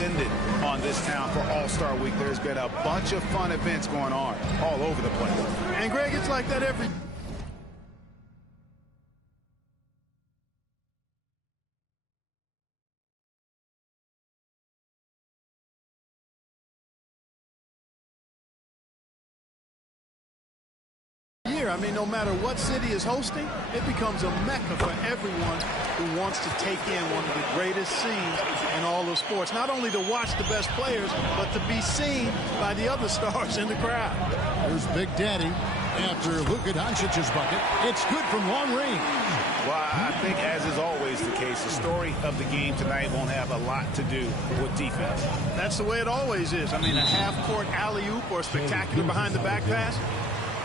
descended on this town for All-Star Week. There's been a bunch of fun events going on all over the place. And, Greg, it's like that every year. I mean, no matter what city is hosting, it becomes a mecca for everyone who wants to take in one of the greatest scenes in all of sports. Not only to watch the best players, but to be seen by the other stars in the crowd. There's Big Daddy after Luka Doncic's bucket. It's good from long range. Well, I think, as is always the case, the story of the game tonight won't have a lot to do with defense. That's the way it always is. I mean, a half-court alley-oop or a spectacular behind-the-back pass.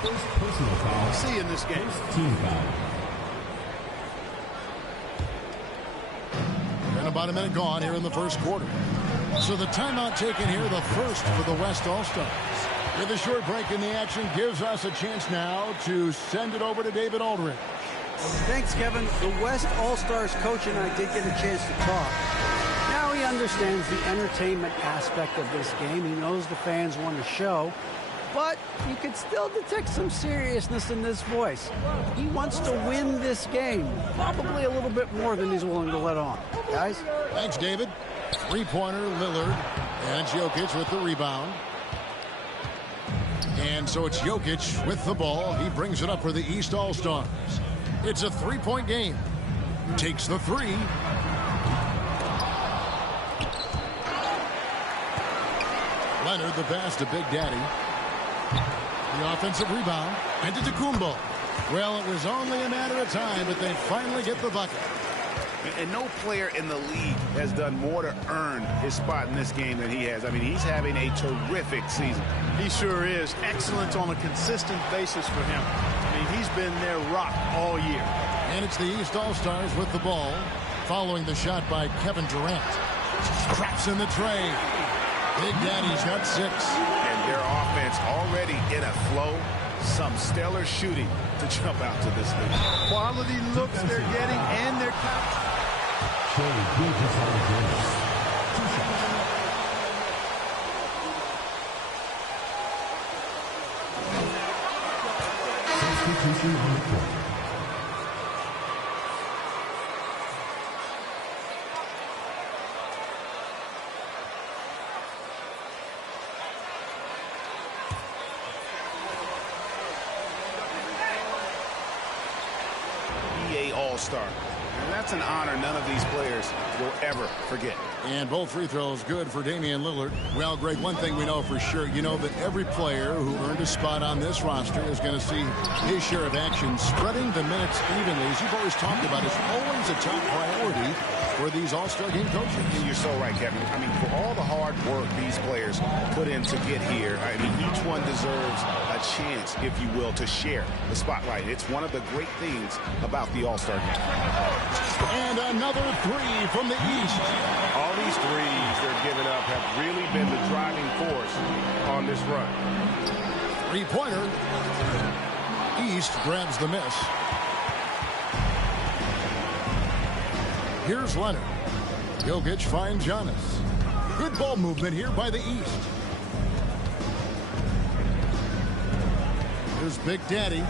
Personal foul. See in this game. Team foul. And about a minute gone here in the first quarter. So the timeout taken here, the first for the West All-Stars. With a short break in the action, gives us a chance now to send it over to David Aldridge. Thanks, Kevin. The West All-Stars coach and I did get a chance to talk. Now he understands the entertainment aspect of this game. He knows the fans want to show. But you can still detect some seriousness in this voice. He wants to win this game, probably a little bit more than he's willing to let on. Guys? Thanks, David. Three-pointer, Lillard. And Jokic with the rebound. And so it's Jokic with the ball. He brings it up for the East All-Stars. It's a three-point game. Takes the three. Leonard, the pass to Big Daddy. The offensive rebound. And to Antetokounmpo. Well, it was only a matter of time, but they finally get the bucket. And no player in the league has done more to earn his spot in this game than he has. I mean, he's having a terrific season. He sure is. Excellent on a consistent basis for him. I mean, he's been their rock all year. And it's the East All-Stars with the ball, following the shot by Kevin Durant. Traps in the tray. Big Daddy's got 6. And their offense already in a flow. Some stellar shooting to jump out to this lead. Quality looks they're getting and they're counting. Substitution on the court. All-Star. And that's an honor none of these players will ever forget. And both free throws good for Damian Lillard. Well, Greg, one thing we know for sure, you know that every player who earned a spot on this roster is going to see his share of action. Spreading the minutes evenly, as you've always talked about, is always a top priority for these All-Star game coaches. And you're so right, Kevin. I mean, for all the hard work these players put in to get here, I mean, each one deserves a chance, if you will, to share the spotlight. It's one of the great things about the All-Star game. And another three from the East. All these threes they're giving up have really been the driving force on this run. Three-pointer. East grabs the miss. Here's Leonard. Jokic finds Giannis. Good ball movement here by the East. Here's Big Daddy.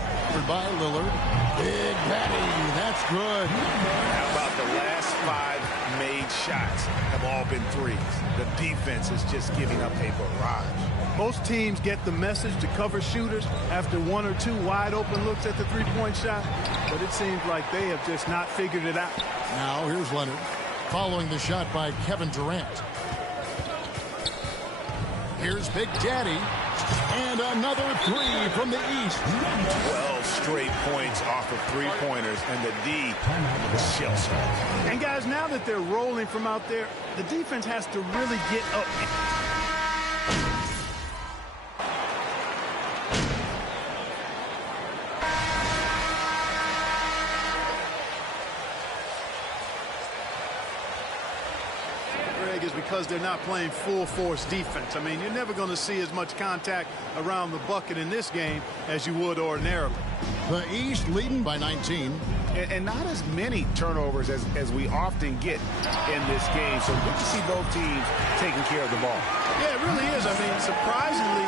By Lillard. Big Daddy. That's good. How about the last 5 made shots have all been threes? The defense is just giving up a barrage. Most teams get the message to cover shooters after 1 or 2 wide open looks at the three-point shot, but it seems like they have just not figured it out. Now here's Leonard following the shot by Kevin Durant. Here's Big Daddy. And another three from the East. 12 straight points off of three-pointers, and the D was shell-shocked. And guys, now that they're rolling from out there, the defense has to really get up. Is because they're not playing full force defense. I mean, you're never going to see as much contact around the bucket in this game as you would ordinarily. The East leading by 19. And not as many turnovers as we often get in this game. So good to see both teams taking care of the ball. Yeah, it really is. I mean, surprisingly,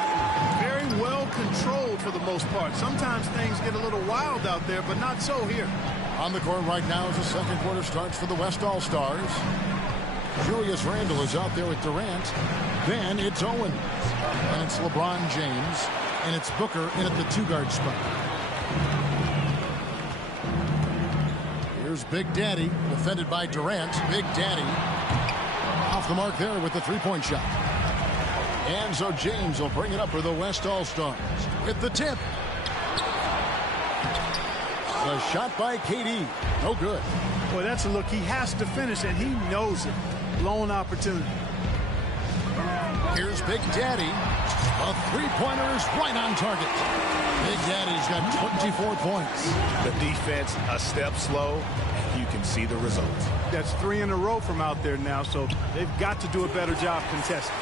very well controlled for the most part. Sometimes things get a little wild out there, but not so here. On the court right now as the second quarter starts for the West All-Stars. Julius Randle is out there with Durant. Then it's Owens. And it's LeBron James. And it's Booker in at the two-guard spot. Here's Big Daddy, defended by Durant. Big Daddy off the mark there with the three-point shot. And so James will bring it up for the West All-Stars with the tip. The shot by KD. No good. Boy, that's a look he has to finish, and he knows it. Blown opportunity. Here's Big Daddy. A three-pointer is right on target. Big Daddy's got 24 points. The defense a step slow. You can see the results. That's 3 in a row from out there now, so they've got to do a better job contesting.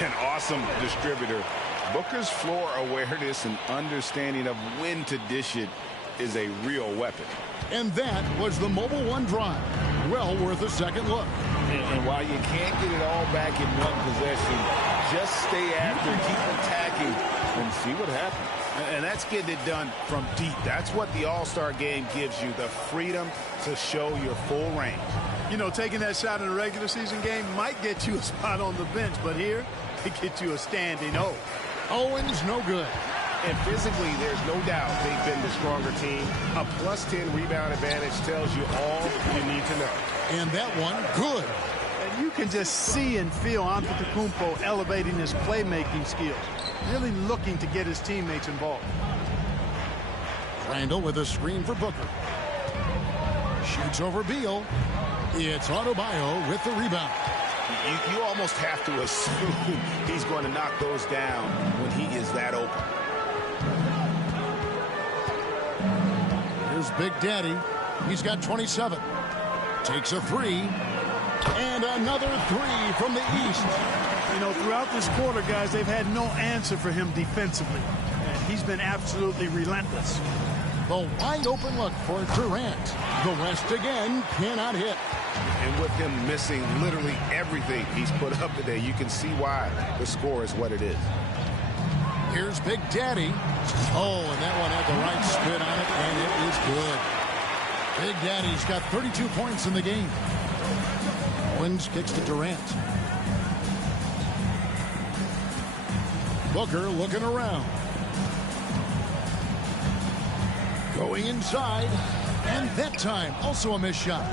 An awesome distributor. Booker's floor awareness and understanding of when to dish it is a real weapon. And that was the Mobile One drive. Well worth a second look. And while you can't get it all back in one possession, just stay after, keep attacking, and see what happens. And that's getting it done from deep. That's what the All-Star game gives you, the freedom to show your full range. You know, taking that shot in a regular season game might get you a spot on the bench, but here, it gets you a standing O. Owens, no good. And physically, there's no doubt they've been the stronger team. A +10 rebound advantage tells you all you need to know. And that one, good. And you can just see and feel Antetokounmpo elevating his playmaking skills, really looking to get his teammates involved. Randle with a screen for Booker. Shoots over Beal. It's Adebayo with the rebound. You almost have to assume he's going to knock those down when he is that open. Here's Big Daddy. He's got 27. Takes a three. And another three from the East. You know, throughout this quarter, guys, they've had no answer for him defensively. And he's been absolutely relentless. The wide open look for Durant. The West again cannot hit. And with him missing literally everything he's put up today, you can see why the score is what it is. Here's Big Daddy. Oh, and that one had the right spin on it, and it is good. Big Daddy's got 32 points in the game. Owens kicks to Durant. Booker looking around. Going inside. And that time, also a missed shot.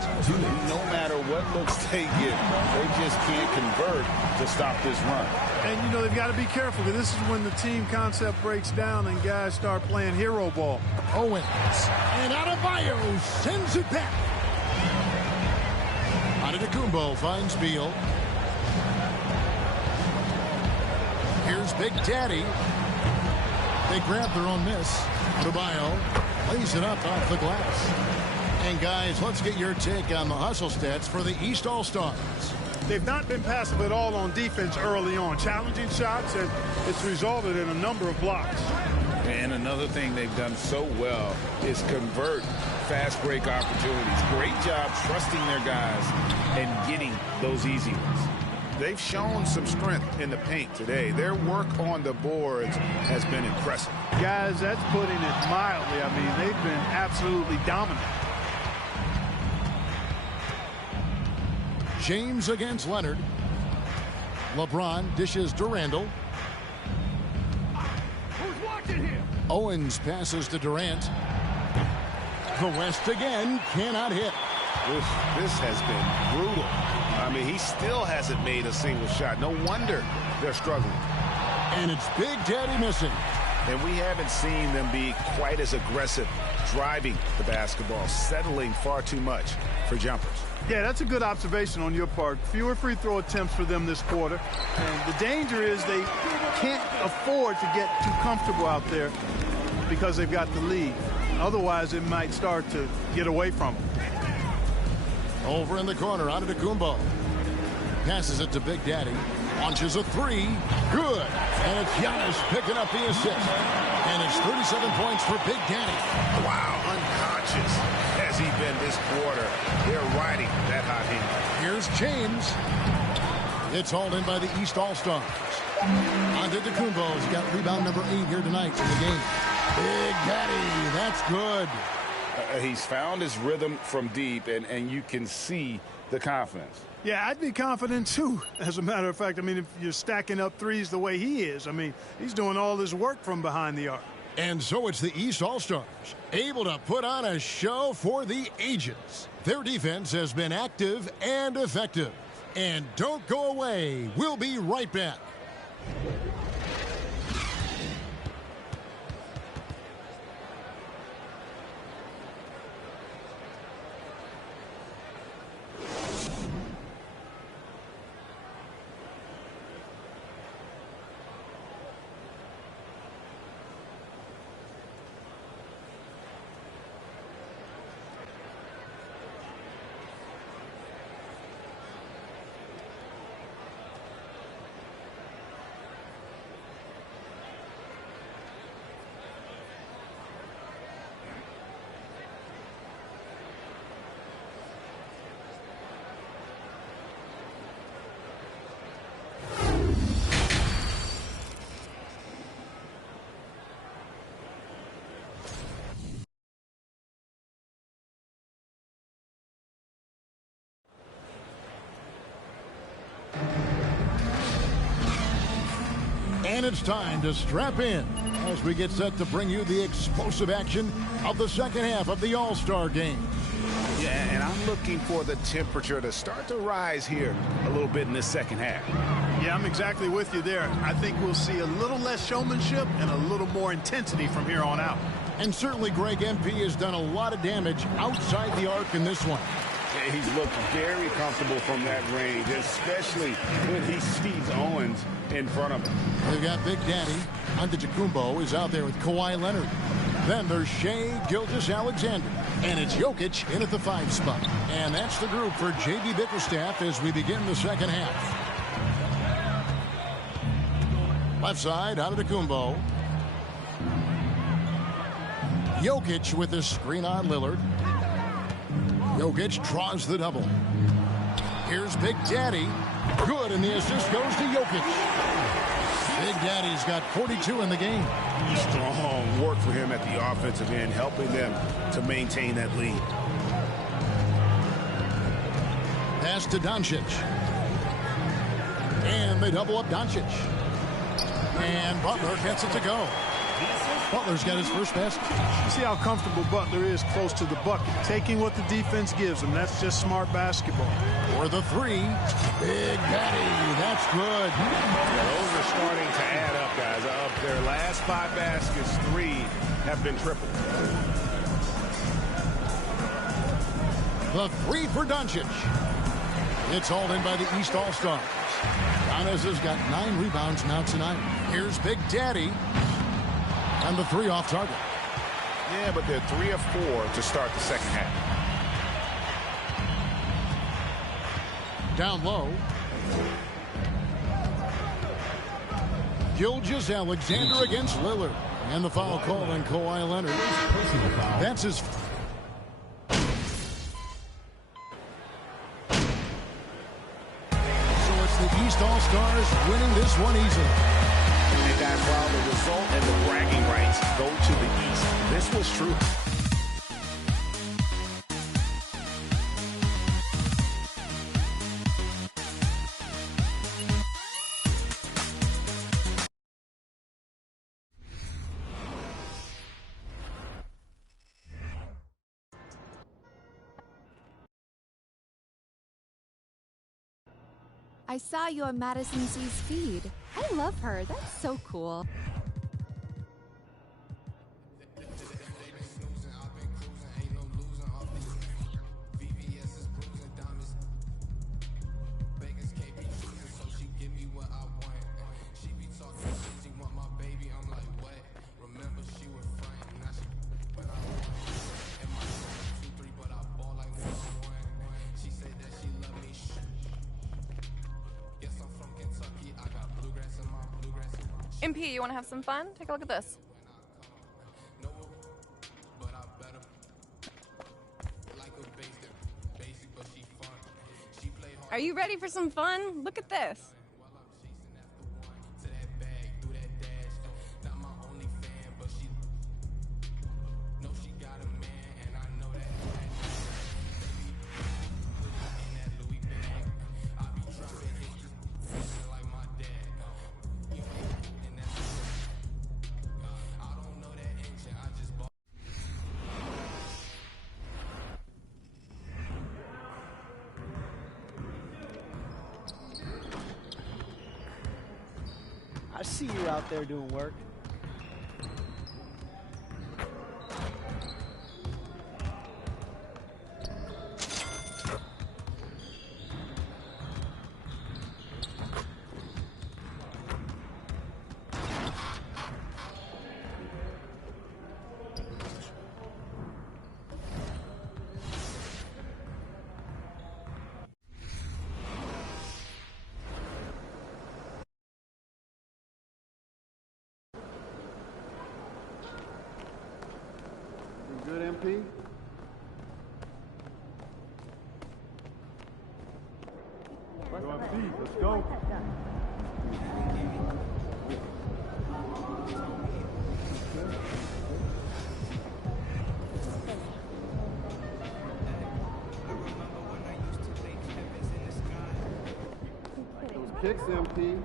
No matter what looks they get, they just can't convert to stop this run. And, you know, they've got to be careful, because this is when the team concept breaks down and guys start playing hero ball. Owens. And Adebayo sends it back. Antetokounmpo finds Beal. Here's Big Daddy. They grab their own miss. Adebayo lays it up off the glass. And guys, let's get your take on the hustle stats for the East All-Stars. They've not been passive at all on defense early on. Challenging shots, and it's resulted in a number of blocks. And another thing they've done so well is convert fast break opportunities. Great job trusting their guys and getting those easy ones. They've shown some strength in the paint today. Their work on the boards has been impressive. Guys, that's putting it mildly. I mean, they've been absolutely dominant. James against Leonard. LeBron dishes to Randle. Who's watching here? Owens passes to Durant. The West again cannot hit. This has been brutal. I mean, he still hasn't made a single shot. No wonder they're struggling. And it's Big Daddy missing. And we haven't seen them be quite as aggressive driving the basketball, settling far too much for jumpers. Yeah, that's a good observation on your part. Fewer free throw attempts for them this quarter. And the danger is they can't afford to get too comfortable out there because they've got the lead. Otherwise, it might start to get away from them. Over in the corner, Antetokounmpo passes it to Big Daddy. Launches a three. Good. And it's Giannis picking up the assist. And it's 37 points for Big Daddy. Wow, unconscious has he been this quarter. They're riding that hot hand. Here's James. It's hauled in by the East All-Stars. Antetokounmpo's got rebound number 8 here tonight in the game. Big Daddy, that's good. He's found his rhythm from deep, and you can see the confidence. Yeah, I'd be confident too. As a matter of fact, I mean, if you're stacking up threes the way he is, I mean, he's doing all his work from behind the arc. And so it's the East All-Stars, able to put on a show for the ages. Their defense has been active and effective. And don't go away. We'll be right back. And it's time to strap in as we get set to bring you the explosive action of the second half of the All-Star game. Yeah, and I'm looking for the temperature to start to rise here a little bit in this second half. Yeah, I'm exactly with you there. I think we'll see a little less showmanship and a little more intensity from here on out. And certainly Greg MP has done a lot of damage outside the arc in this one. Yeah, he's looked very comfortable from that range, especially when he sees Owens in front of him. They've got Big Daddy. Antetokounmpo is out there with Kawhi Leonard. Then there's Shai Gilgeous-Alexander. And it's Jokic in at the 5 spot. And that's the group for J.B. Bickerstaff as we begin the second half. Left side, Antetokounmpo. Jokic with the screen on Lillard. Jokic draws the double. Here's Big Daddy. Good, and the assist goes to Jokic. Big Daddy's got 42 in the game. Strong work for him at the offensive end, helping them to maintain that lead. Pass to Doncic. And they double up Doncic. And Butler gets it to go. Butler's got his first basket. You see how comfortable Butler is close to the bucket, taking what the defense gives him. That's just smart basketball. For the 3, Big Daddy, that's good. Yeah, those are starting to add up, guys. Of their last 5 baskets, 3 have been triple. The 3 for Doncic. It's hauled in by the East All-Stars. Giannis has got 9 rebounds now tonight. Here's Big Daddy. And the 3 off target. Yeah, but they're 3 of 4 to start the second half. Down low. Gilgeous-Alexander against Lillard. And the foul call on Kawhi Leonard. That's his... So it's the East All-Stars winning this one easily. And guys, while the result and the bragging rights go to the East, this was true. I saw you on Madison C's feed. I love her. That's so cool. MP, you want to have some fun? Take a look at this. Are you ready for some fun? Look at this. I see you out there doing work. Good, MP. Go MP, let's go. Those kicks, MP.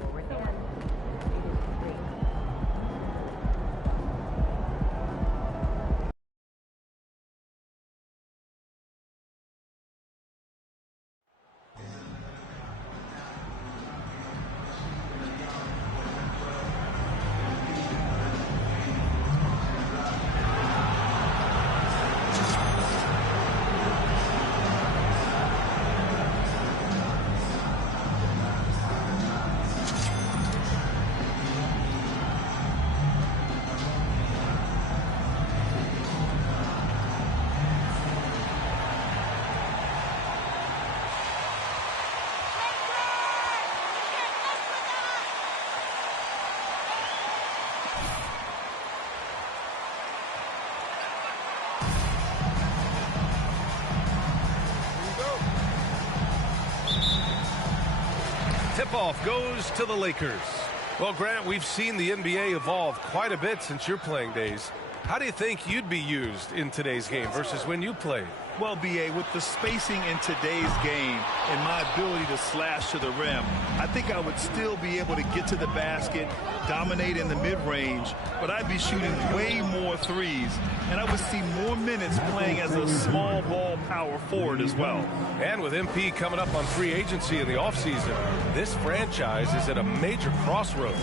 Tip-off goes to the Lakers. Well, Grant, we've seen the NBA evolve quite a bit since your playing days. How do you think you'd be used in today's game versus when you played? Well, B.A., with the spacing in today's game and my ability to slash to the rim, I think I would still be able to get to the basket, dominate in the mid-range, but I'd be shooting way more threes, and I would see more minutes playing as a small ball power forward as well. And with MP coming up on free agency in the offseason, this franchise is at a major crossroads.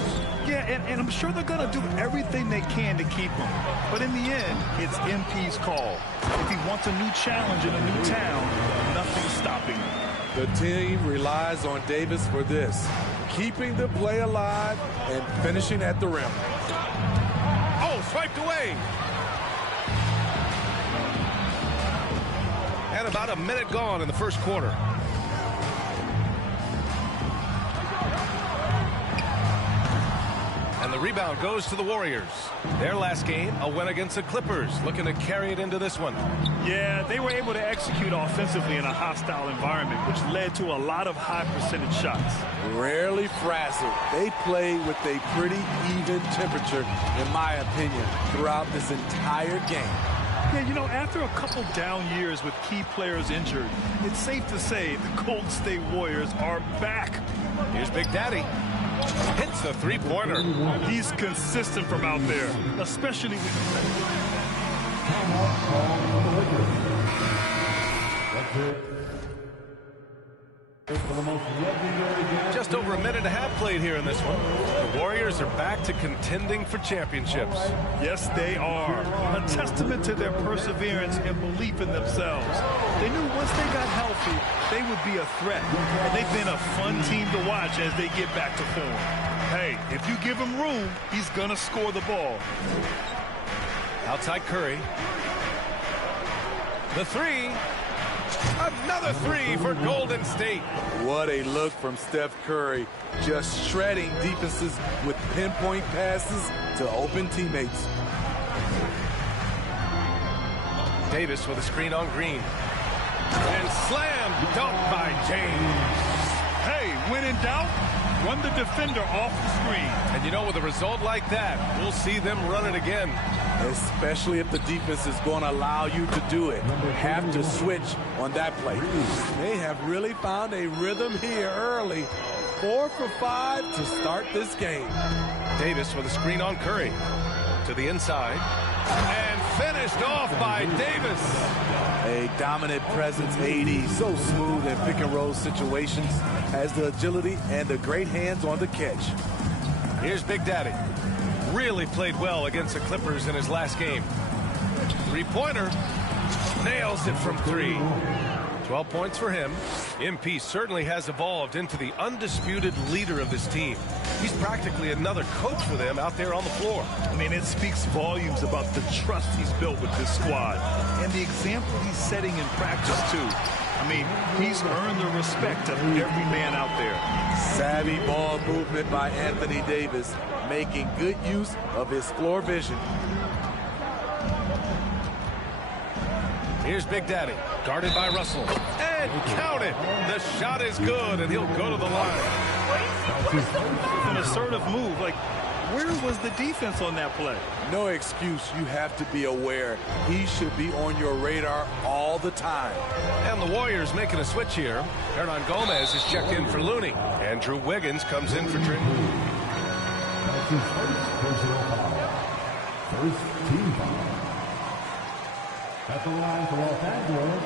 Yeah, and I'm sure they're going to do everything they can to keep him. But in the end, it's MP's call. If he wants a new challenge in a new town, nothing's stopping him. The team relies on Davis for this, keeping the play alive and finishing at the rim. Oh, swiped away. And about a minute gone in the first quarter. And the rebound goes to the Warriors. Their last game, a win against the Clippers, looking to carry it into this one. Yeah, they were able to execute offensively in a hostile environment, which led to a lot of high percentage shots. Rarely frazzled. They played with a pretty even temperature, in my opinion, throughout this entire game. Yeah, you know, after a couple down years with key players injured, it's safe to say the Golden State Warriors are back. Here's Big Daddy. Hits the three-pointer. He's consistent from out there, especially Just over a minute and a half played here in this one. The Warriors are back to contending for championships. Yes, they are. A testament to their perseverance and belief in themselves. They knew once they got healthy, they would be a threat. And they've been a fun team to watch as they get back to form. Hey, if you give him room, he's going to score the ball. Outside Curry. The three. Another three for Golden State. What a look from Steph Curry. Just shredding defenses with pinpoint passes to open teammates. Davis with a screen on Green. And slam dunk by James. Hey, when in doubt, run the defender off the screen. And you know, with a result like that, we'll see them run it again. Especially if the defense is going to allow you to do it. Have to switch on that play. They have really found a rhythm here early. 4 for 5 to start this game. Davis with a screen on Curry. To the inside. And finished off by Davis. A dominant presence, AD. So smooth in pick and roll situations. Has the agility and the great hands on the catch. Here's Big Daddy. Really played well against the Clippers in his last game. Three-pointer. Nails it from 3. 12 points for him. MP certainly has evolved into the undisputed leader of this team. He's practically another coach for them out there on the floor. I mean, it speaks volumes about the trust he's built with this squad and the example he's setting in practice, too. I mean, he's earned the respect of every man out there. Savvy ball movement by Anthony Davis, making good use of his floor vision. Here's Big Daddy, guarded by Russell. And count it. The shot is good, and he'll go to the line. An assertive move. Like, where was the defense on that play? No excuse. You have to be aware. He should be on your radar all the time. And the Warriors making a switch here. Hernan Gomez is checked in for Looney. Andrew Wiggins comes in for Trenton. That's his first personal foul. First team foul. At the line for Los Angeles,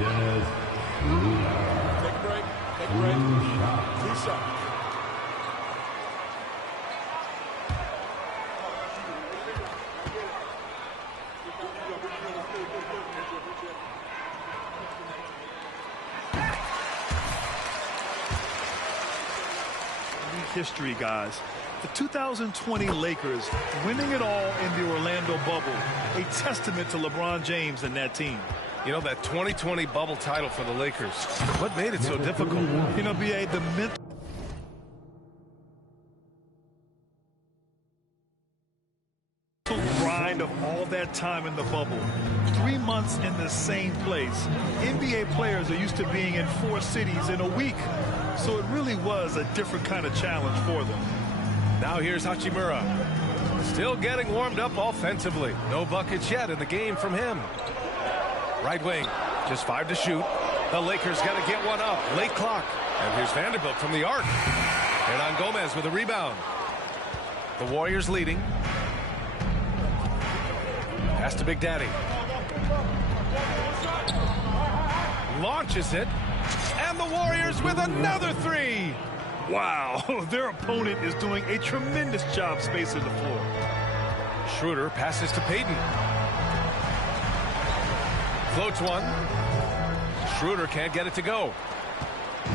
Dennis Schroeder. Take a break. Take a break. 2 shots. History, guys. The 2020 Lakers winning it all in the Orlando bubble. A testament to LeBron James and that team. You know, that 2020 bubble title for the Lakers, what made it so difficult? You know, B.A., the mental grind of all that time in the bubble. 3 months in the same place. NBA players are used to being in 4 cities in a week. So it really was a different kind of challenge for them. Now here's Hachimura. Still getting warmed up offensively. No buckets yet in the game from him. Right wing, just 5 to shoot. The Lakers got to get one up. Late clock. And here's Vanderbilt from the arc. Hernan Gomez with a rebound. The Warriors leading. Pass to Big Daddy. Launches it. And the Warriors with another 3. Wow, their opponent is doing a tremendous job spacing the floor. Schroeder passes to Payton. Floats one. Schroeder can't get it to go.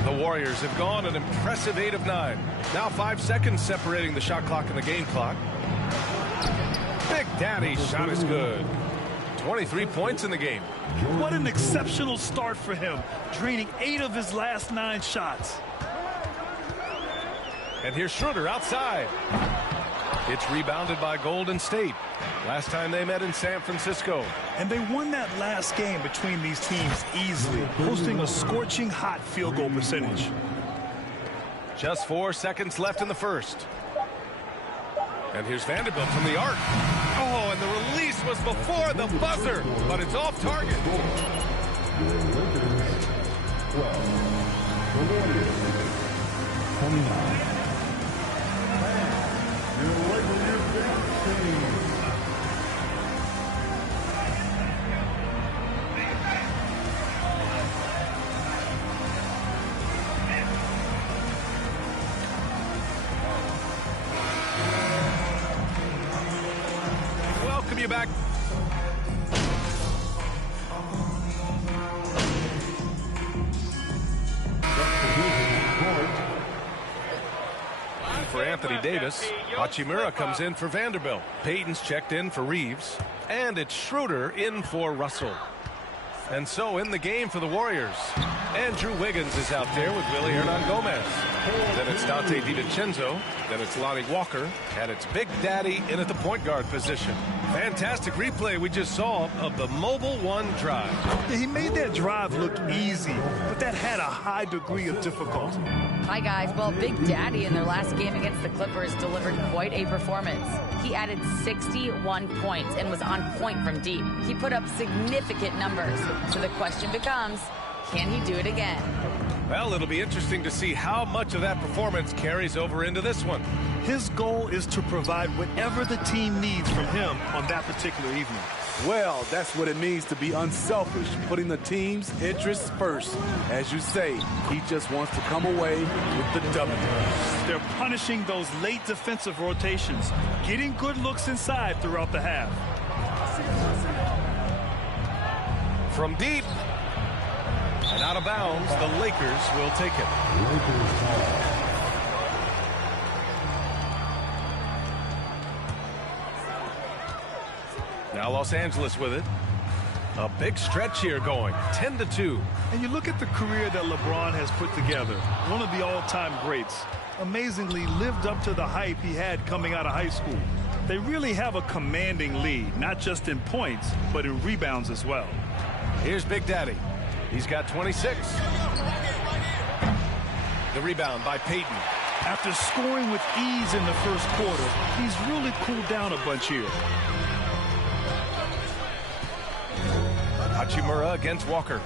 The Warriors have gone an impressive 8 of 9. Now 5 seconds separating the shot clock and the game clock. Big Daddy's shot is good. 23 points in the game. What an exceptional start for him, draining 8 of his last 9 shots. And here's Schroeder outside. It's rebounded by Golden State. Last time they met in San Francisco. And they won that last game between these teams easily, posting a scorching hot field goal percentage. Just 4 seconds left in the first. And here's Vanderbilt from the arc. Oh, and the release was before the buzzer, but it's off target. Welcome you back. For Anthony Davis, Hachimura comes in for Vanderbilt. Payton's checked in for Reeves. And it's Schroeder in for Russell. And so in the game for the Warriors, Andrew Wiggins is out there with Willy Hernangomez. Then it's Dante DiVincenzo. Then it's Lonnie Walker. And it's Big Daddy in at the point guard position. Fantastic replay we just saw of the Mobile One drive. Yeah, he made that drive look easy, but that had a high degree of difficulty. Hi, guys. Well, Big Daddy in their last game against the Clippers delivered quite a performance. He added 61 points and was on point from deep. He put up significant numbers. So the question becomes, can he do it again? Well, it'll be interesting to see how much of that performance carries over into this one. His goal is to provide whatever the team needs from him on that particular evening. Well, that's what it means to be unselfish, putting the team's interests first. As you say, he just wants to come away with the W. They're punishing those late defensive rotations, getting good looks inside throughout the half. From deep and out of bounds, the Lakers will take it. Now Los Angeles with it. A big stretch here going, 10-2. And you look at the career that LeBron has put together, one of the all-time greats. Amazingly lived up to the hype he had coming out of high school. They really have a commanding lead, not just in points, but in rebounds as well. Here's Big Daddy. He's got 26. The rebound by Payton. After scoring with ease in the first quarter, he's really cooled down a bunch here. Hachimura against Walker.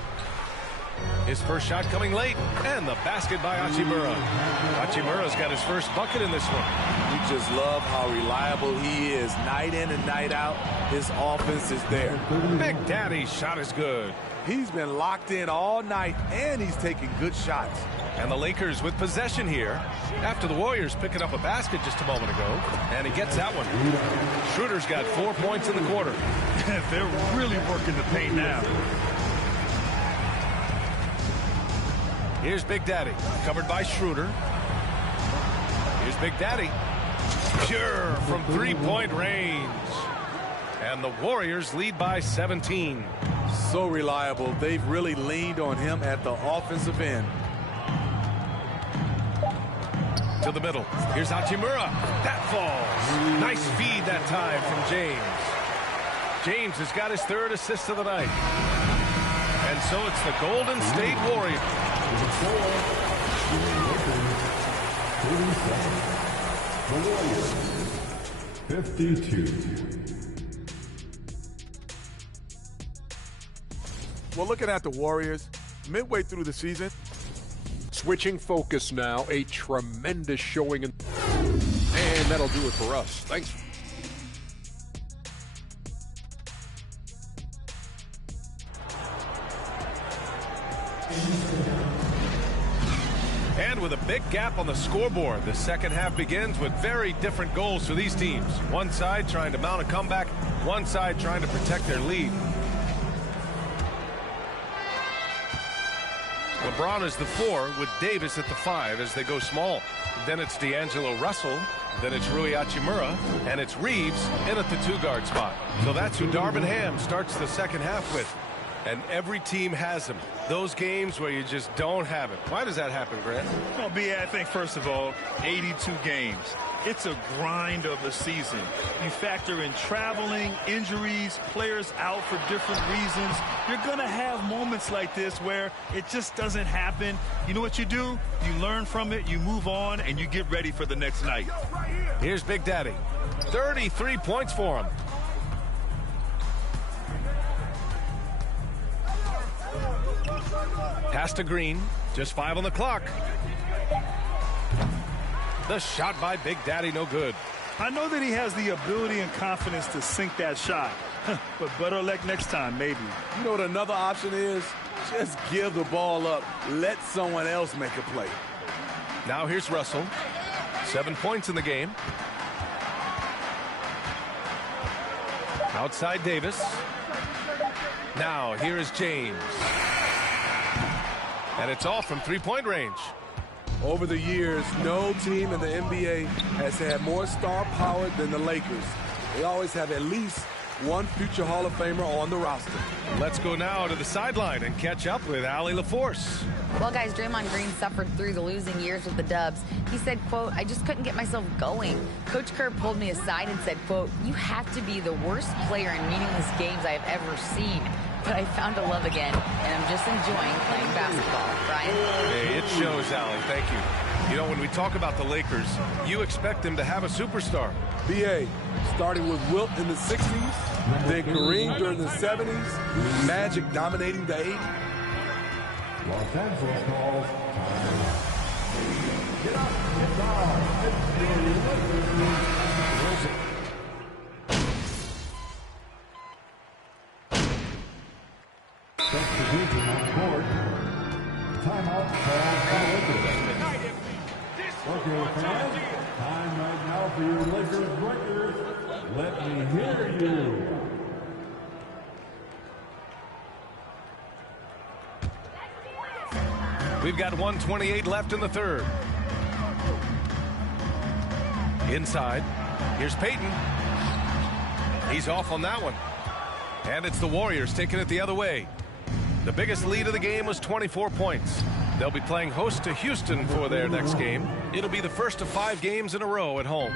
His first shot coming late, and the basket by Hachimura. Hachimura's got his first bucket in this one. We just love how reliable he is. Night in and night out, his offense is there. Big Daddy's shot is good. He's been locked in all night, and he's taking good shots. And the Lakers with possession here after the Warriors picking up a basket just a moment ago. And he gets that one. Schroeder's got 4 points in the quarter. They're really working the paint now. Here's Big Daddy, covered by Schroeder. Here's Big Daddy. Pure from three-point range. And the Warriors lead by 17. So reliable. They've really leaned on him at the offensive end. To the middle. Here's Hachimura. That falls. Nice feed that time from James. James has got his third assist of the night. And so it's the Golden State Warriors. The Warriors, 52. Well, looking at the Warriors, midway through the season. Switching focus now, a tremendous showing. And that'll do it for us. Thanks. And with a big gap on the scoreboard, the second half begins with very different goals for these teams. One side trying to mount a comeback, one side trying to protect their lead. LeBron is the 4 with Davis at the 5 as they go small. Then it's D'Angelo Russell. Then it's Rui Hachimura. And it's Reeves in at the 2-guard spot. So that's who Darvin Ham starts the second half with. And every team has him. Those games where you just don't have it. Why does that happen, Grant? Well, B, I think, first of all, 82 games. It's a grind of a season. You factor in traveling, injuries, players out for different reasons. You're going to have moments like this where it just doesn't happen. You know what you do? You learn from it, you move on, and you get ready for the next night. Here's Big Daddy. 33 points for him. Pass to Green. Just 5 on the clock. The shot by Big Daddy, no good. I know that he has the ability and confidence to sink that shot. But better luck next time, maybe. You know what another option is? Just give the ball up. Let someone else make a play. Now here's Russell. 7 points in the game. Outside Davis. Now here is James. And it's all from three-point range. Over the years, no team in the NBA has had more star power than the Lakers. They always have at least one future Hall of Famer on the roster. Let's go now to the sideline and catch up with Allie LaForce. Well, guys, Draymond Green suffered through the losing years with the Dubs. He said, quote, "I just couldn't get myself going. Coach Kerr pulled me aside and said, quote, you have to be the worst player in meaningless games I have ever seen. But I found a love again, and I'm just enjoying playing basketball." Brian? Hey, it shows, Allie. Thank you. You know, when we talk about the Lakers, you expect them to have a superstar. B.A. starting with Wilt in the 60s, then Kareem during the 70s, Magic dominating the 80s. Los Angeles calls timeout. Get up, get down. It's your Lakers. Substitution on court. Timeout called by Lakers. Okay, fans. Time right now for your Lakers breakers. Let me hear you. We've got 1:28 left in the third. Inside. Here's Payton. He's off on that one. And it's the Warriors taking it the other way. The biggest lead of the game was 24 points. They'll be playing host to Houston for their next game. It'll be the first of 5 games in a row at home.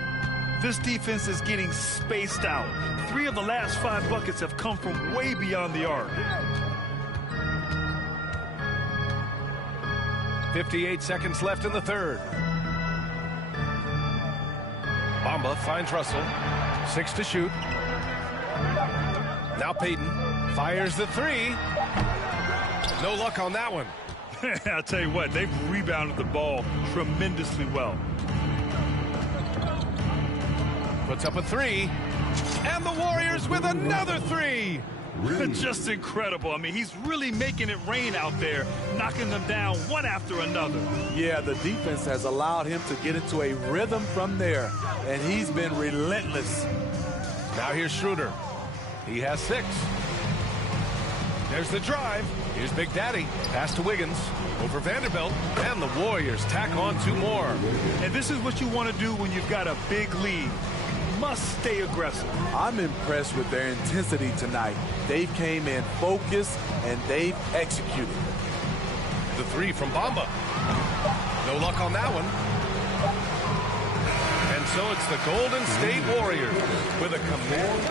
This defense is getting spaced out. 3 of the last 5 buckets have come from way beyond the arc. 58 seconds left in the third. Bamba finds Russell. 6 to shoot. Now Payton fires the 3. No luck on that one. I'll tell you what, they've rebounded the ball tremendously well. Puts up a 3. And the Warriors with another 3. Just incredible. I mean, he's really making it rain out there, knocking them down one after another. Yeah, the defense has allowed him to get into a rhythm from there, and he's been relentless. Now here's Schroeder. He has 6. There's the drive. Here's Big Daddy. Pass to Wiggins. Over Vanderbilt. And the Warriors tack on 2 more. And this is what you want to do when you've got a big lead. Must stay aggressive. I'm impressed with their intensity tonight. They came in focused, and they've executed. The 3 from Bamba. No luck on that one. And so it's the Golden State Warriors with a command.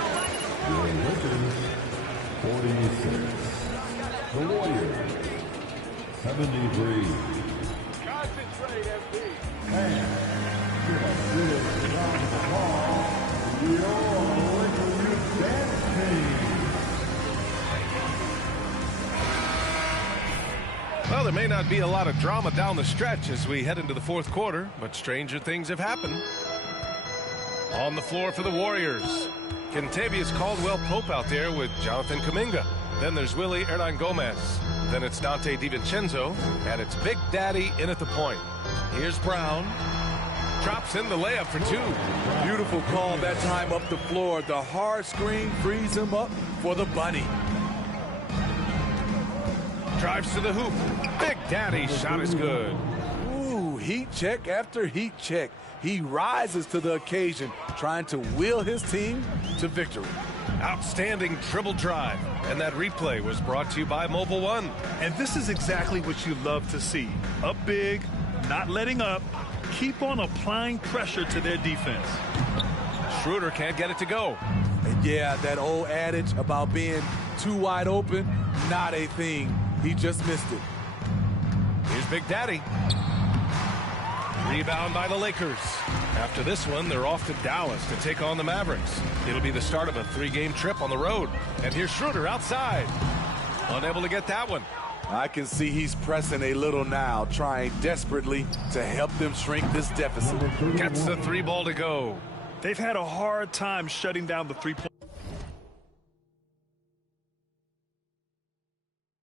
The Lakers, 46. The Warriors, 73. Concentrate, FP. And give a good round of applause to your Lakers dance team. Well, there may not be a lot of drama down the stretch as we head into the fourth quarter, but stranger things have happened. On the floor for the Warriors, Kentavious Caldwell-Pope out there with Jonathan Kuminga. Then there's Willie Hernangomez. Then it's Dante DiVincenzo, and it's Big Daddy in at the point. Here's Brown. Drops in the layup for 2. Beautiful call that time up the floor. The hard screen frees him up for the bunny. Drives to the hoop. Big Daddy shot is good. Ooh, heat check after heat check. He rises to the occasion, trying to will his team to victory. Outstanding dribble drive. And that replay was brought to you by Mobil 1. And this is exactly what you love to see. Up big, not letting up. Keep on applying pressure to their defense. Schroeder can't get it to go. And yeah, that old adage about being too wide open, not a thing. He just missed it. Here's Big Daddy. Rebound by the Lakers. After this one, they're off to Dallas to take on the Mavericks. It'll be the start of a 3-game trip on the road. And here's Schroeder outside. Unable to get that one. I can see he's pressing a little now, trying desperately to help them shrink this deficit. Gets the 3 ball to go. They've had a hard time shutting down the 3-point.